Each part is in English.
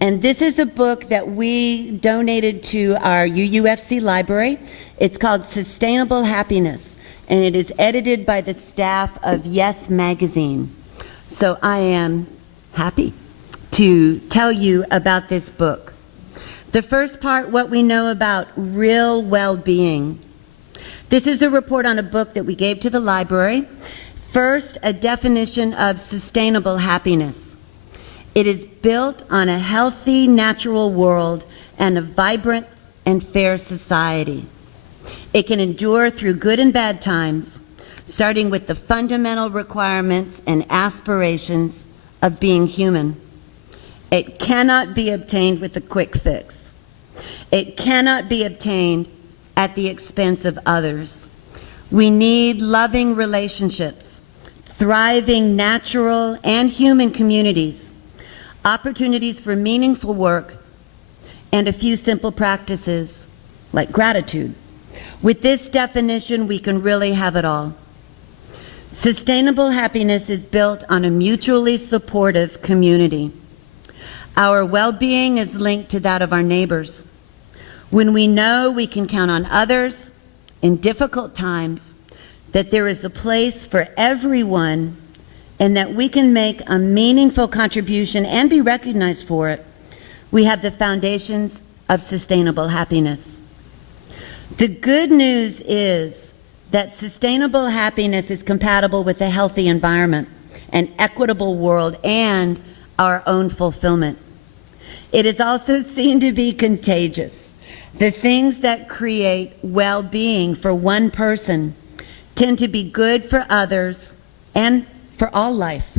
And this is a book that we donated to our UUFC library. It's called Sustainable Happiness, and it is edited by the staff of Yes Magazine. So I am happy to tell you about this book. The first part, what we know about real well-being. This is a report on a book that we gave to the library. First, a definition of sustainable happiness. It is built on a healthy, natural world and a vibrant and fair society. It can endure through good and bad times, starting with the fundamental requirements and aspirations of being human. It cannot be obtained with a quick fix. It cannot be obtained at the expense of others. We need loving relationships, thriving natural and human communities, opportunities for meaningful work, and a few simple practices like gratitude. With this definition, we can really have it all. Sustainable happiness is built on a mutually supportive community. Our well-being is linked to that of our neighbors. When we know we can count on others in difficult times, that there is a place for everyone, and that we can make a meaningful contribution and be recognized for it, we have the foundations of sustainable happiness. The good news is that sustainable happiness is compatible with a healthy environment, an equitable world, and our own fulfillment. It is also seen to be contagious. The things that create well-being for one person tend to be good for others and for all life.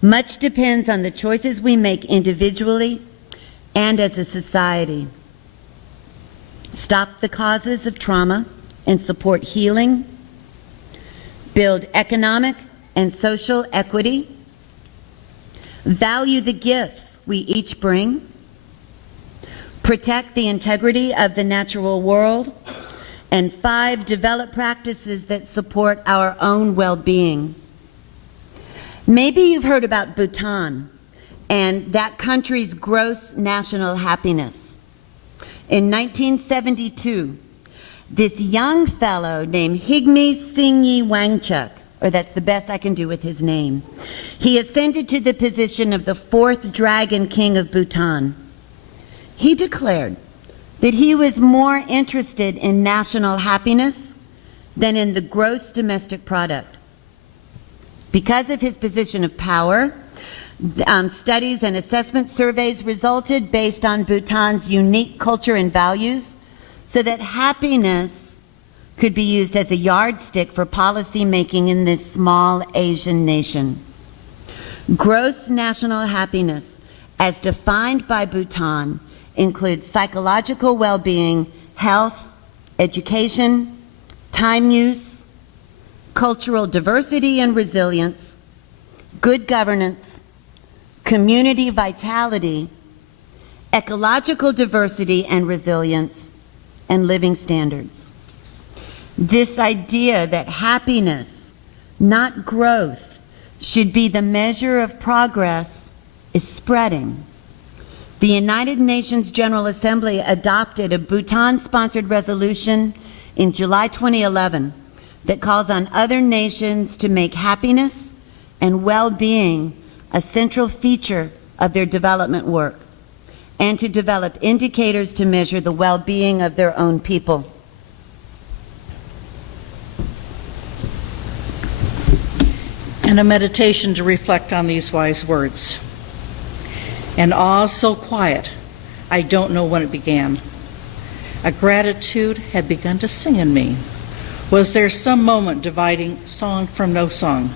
Much depends on the choices we make individually and as a society. Stop the causes of trauma and support healing. Build economic and social equity. Value the gifts we each bring. Protect the integrity of the natural world. And 5, develop practices that support our own well-being. Maybe you've heard about Bhutan and that country's gross national happiness. In 1972, this young fellow named Higme Singye Wangchuk, or that's the best I can do with his name, he ascended to the position of the 4th Dragon King of Bhutan. He declared that he was more interested in national happiness than in the gross domestic product. Because of his position of power, studies and assessment surveys resulted based on Bhutan's unique culture and values, so that happiness could be used as a yardstick for policy making in this small Asian nation. Gross national happiness, as defined by Bhutan, includes psychological well-being, health, education, time use, cultural diversity and resilience, good governance, community vitality, ecological diversity and resilience, and living standards. This idea that happiness, not growth, should be the measure of progress is spreading. The United Nations General Assembly adopted a Bhutan-sponsored resolution in July 2011 that calls on other nations to make happiness and well-being a central feature of their development work, and to develop indicators to measure the well-being of their own people. And a meditation to reflect on these wise words. An awe so quiet, I don't know when it began. A gratitude had begun to sing in me. Was there some moment dividing song from no song?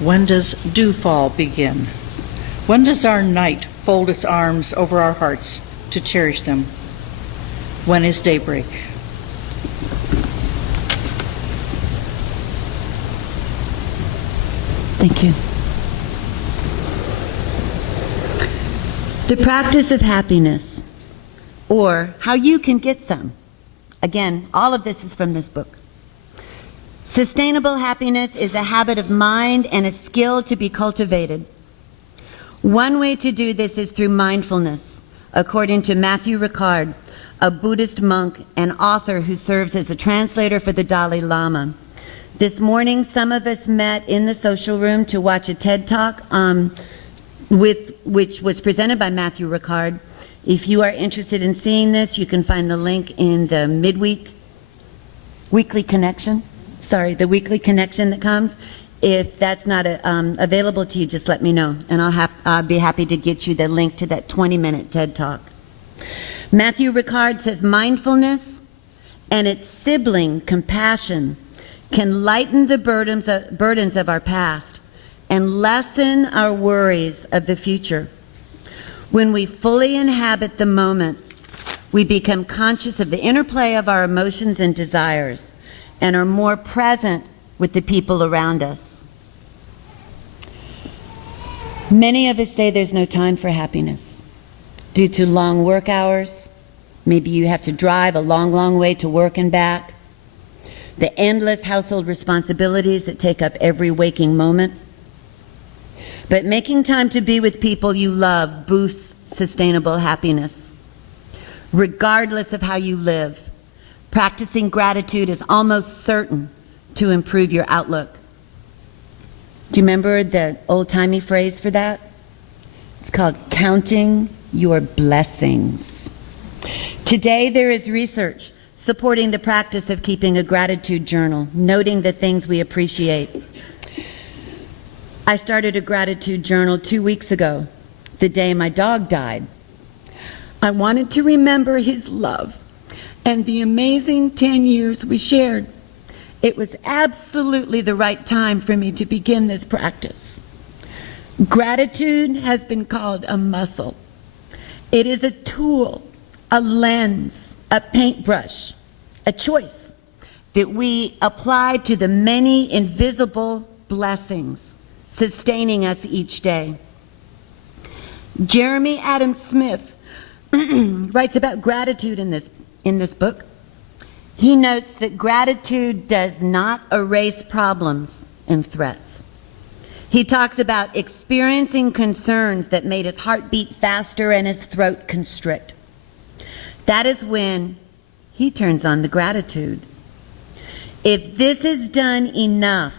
When does dewfall begin? When does our night fold its arms over our hearts to cherish them? When is daybreak? Thank you. The practice of happiness, or how you can get some. Again, all of this is from this book. Sustainable happiness is a habit of mind and a skill to be cultivated. One way to do this is through mindfulness, according to Matthew Ricard, a Buddhist monk and author who serves as a translator for the Dalai Lama. This morning, some of us met in the social room to watch a TED Talk which was presented by Matthew Ricard. If you are interested in seeing this, you can find the link in the weekly connection. The weekly connection that comes. If that's not available to you, just let me know, and I'll be happy to get you the link to that 20-minute TED Talk. Matthew Ricard says mindfulness and its sibling, compassion, can lighten the burdens of our past and lessen our worries of the future. When we fully inhabit the moment, we become conscious of the interplay of our emotions and desires and are more present with the people around us. Many of us say there's no time for happiness due to long work hours. Maybe you have to drive a long, long way to work and back. The endless household responsibilities that take up every waking moment. But making time to be with people you love boosts sustainable happiness. Regardless of how you live, practicing gratitude is almost certain to improve your outlook. Do you remember the old-timey phrase for that? It's called counting your blessings. Today there is research supporting the practice of keeping a gratitude journal, noting the things we appreciate. I started a gratitude journal 2 weeks ago, the day my dog died. I wanted to remember his love and the amazing 10 years we shared. It was absolutely the right time for me to begin this practice. Gratitude has been called a muscle. It is a tool, a lens, a paintbrush, a choice that we apply to the many invisible blessings sustaining us each day. Jeremy Adam Smith writes about gratitude in this book. He notes that gratitude does not erase problems and threats. He talks about experiencing concerns that made his heart beat faster and his throat constrict. That is when he turns on the gratitude. If this is done enough,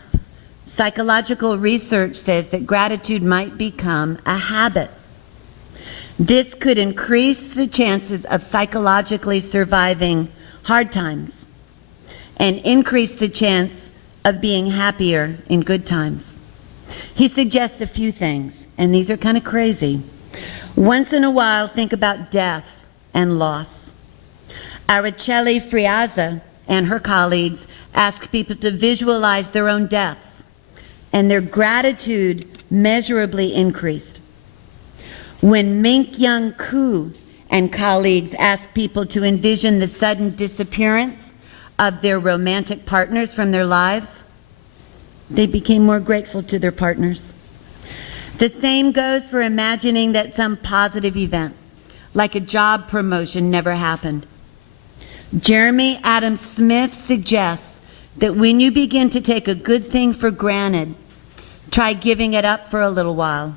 psychological research says that gratitude might become a habit. This could increase the chances of psychologically surviving hard times and increase the chance of being happier in good times. He suggests a few things, and these are kind of crazy. Once in a while, think about death and loss. Araceli Friaza and her colleagues asked people to visualize their own deaths, and their gratitude measurably increased. When Mink-Young Koo and colleagues asked people to envision the sudden disappearance of their romantic partners from their lives, they became more grateful to their partners. The same goes for imagining that some positive event, like a job promotion, never happened. Jeremy Adam Smith suggests that when you begin to take a good thing for granted, try giving it up for a little while.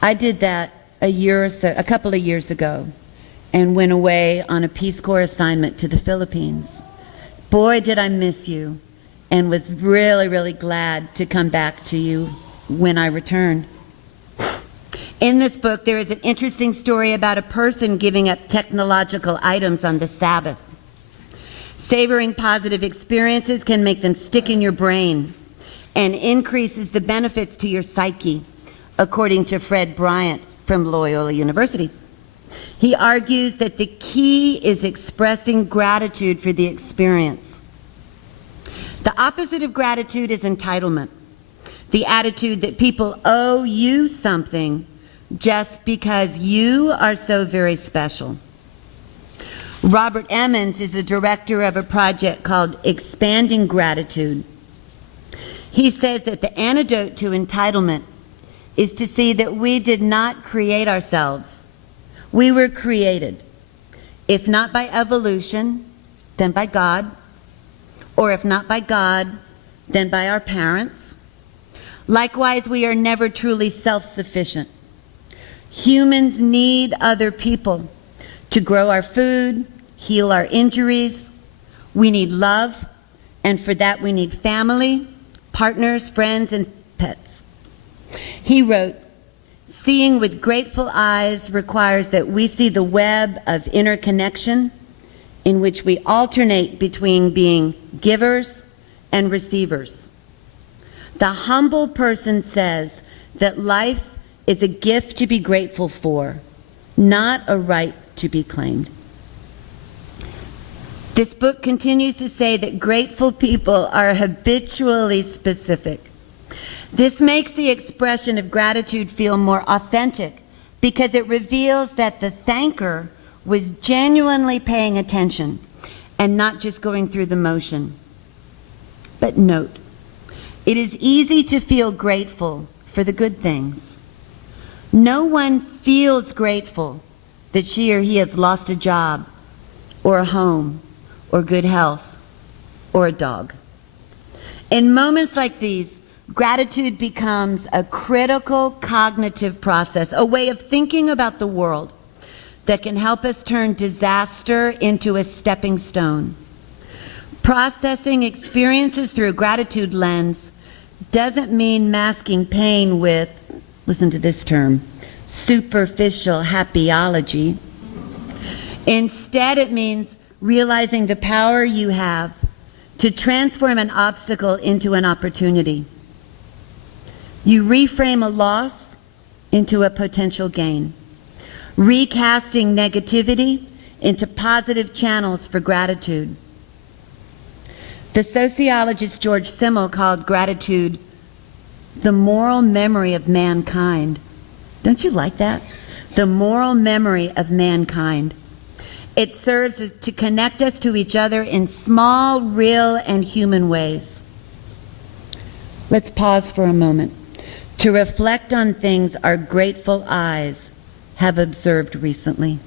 I did that a couple of years ago, and went away on a Peace Corps assignment to the Philippines. Boy, did I miss you, and was really, really glad to come back to you when I returned. In this book, there is an interesting story about a person giving up technological items on the Sabbath. Savoring positive experiences can make them stick in your brain and increases the benefits to your psyche, according to Fred Bryant from Loyola University. He argues that the key is expressing gratitude for the experience. The opposite of gratitude is entitlement, the attitude that people owe you something just because you are so very special. Robert Emmons is the director of a project called Expanding Gratitude. He says that the antidote to entitlement is to see that we did not create ourselves. We were created, if not by evolution, then by God, or if not by God, then by our parents. Likewise, we are never truly self-sufficient. Humans need other people to grow our food, heal our injuries. We need love, and for that we need family, partners, friends, and pets. He wrote, "Seeing with grateful eyes requires that we see the web of interconnection in which we alternate between being givers and receivers. The humble person says that life is a gift to be grateful for, not a right to be claimed." This book continues to say that grateful people are habitually specific. This makes the expression of gratitude feel more authentic because it reveals that the thanker was genuinely paying attention and not just going through the motion. But note, it is easy to feel grateful for the good things. No one feels grateful that she or he has lost a job, or a home, or good health, or a dog. In moments like these, gratitude becomes a critical cognitive process, a way of thinking about the world that can help us turn disaster into a stepping stone. Processing experiences through a gratitude lens doesn't mean masking pain with, listen to this term, superficial happyology. Instead, it means realizing the power you have to transform an obstacle into an opportunity. You reframe a loss into a potential gain, recasting negativity into positive channels for gratitude. The sociologist George Simmel called gratitude the moral memory of mankind. Don't you like that? The moral memory of mankind. It serves to connect us to each other in small, real, and human ways. Let's pause for a moment to reflect on things our grateful eyes have observed recently.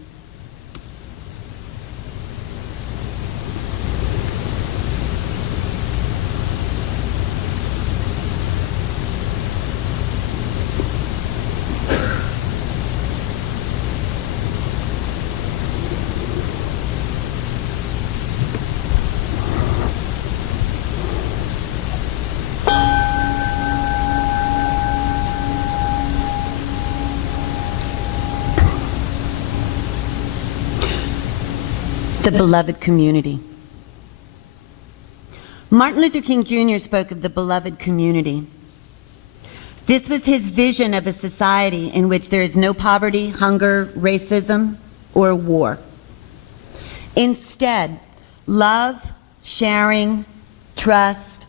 The beloved community. Martin Luther King Jr. spoke of the beloved community. This was his vision of a society in which there is no poverty, hunger, racism, or war. Instead, love, sharing, trust,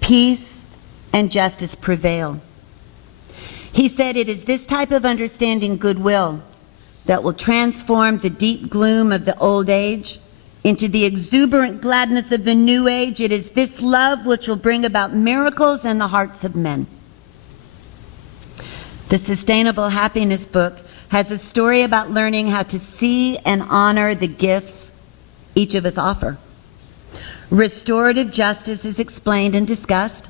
peace, and justice prevail. He said it is this type of understanding goodwill that will transform the deep gloom of the old age into the exuberant gladness of the new age. It is this love which will bring about miracles in the hearts of men. The Sustainable Happiness book has a story about learning how to see and honor the gifts each of us offer. Restorative justice is explained and discussed.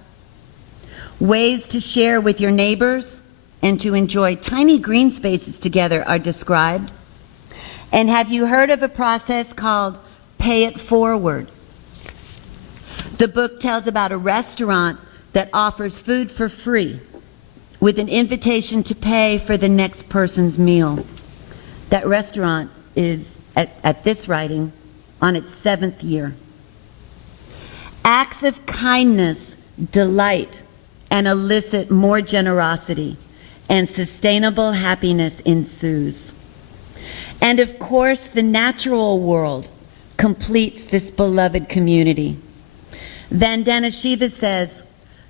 Ways to share with your neighbors and to enjoy tiny green spaces together are described. And have you heard of a process called Pay It Forward? The book tells about a restaurant that offers food for free with an invitation to pay for the next person's meal. That restaurant is, at this writing, on its 7th year. Acts of kindness delight and elicit more generosity, and sustainable happiness ensues. And of course, the natural world completes this beloved community. Vandana Shiva says,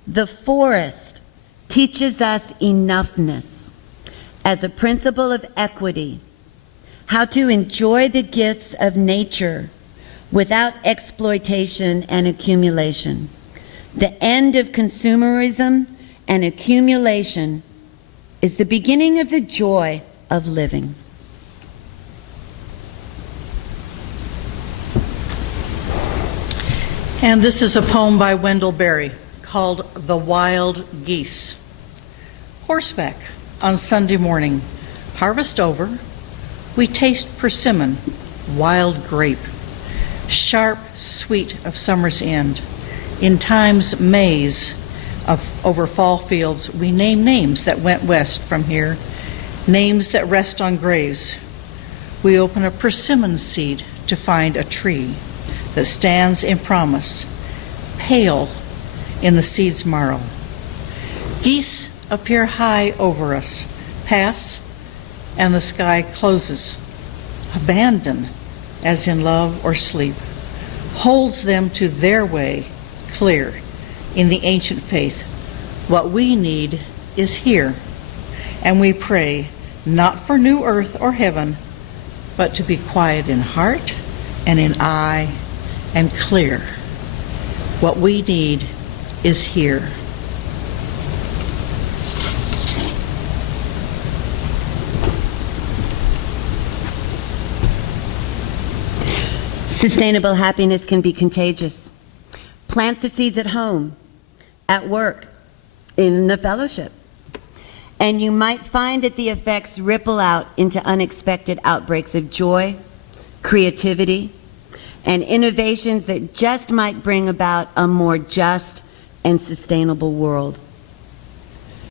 "The forest teaches us enoughness as a principle of equity, how to enjoy the gifts of nature without exploitation and accumulation. The end of consumerism and accumulation is the beginning of the joy of living." And this is a poem by Wendell Berry called The Wild Geese. Horseback on Sunday morning, Harvest over, we taste persimmon, wild grape, sharp, sweet of summer's end. In time's maze over fall fields, we name names that went west from here, names that rest on graves. We open a persimmon seed to find a tree that stands in promise, pale in the seed's marrow. Geese appear high over us, pass, and the sky closes. Abandon, as in love or sleep, holds them to their way, clear in the ancient faith. What we need is here, and we pray not for new earth or heaven, but to be quiet in heart and in eye and clear. What we need is here. Sustainable happiness can be contagious. Plant the seeds at home, at work, in the fellowship. And you might find that the effects ripple out into unexpected outbreaks of joy, creativity, and innovations that just might bring about a more just and sustainable world.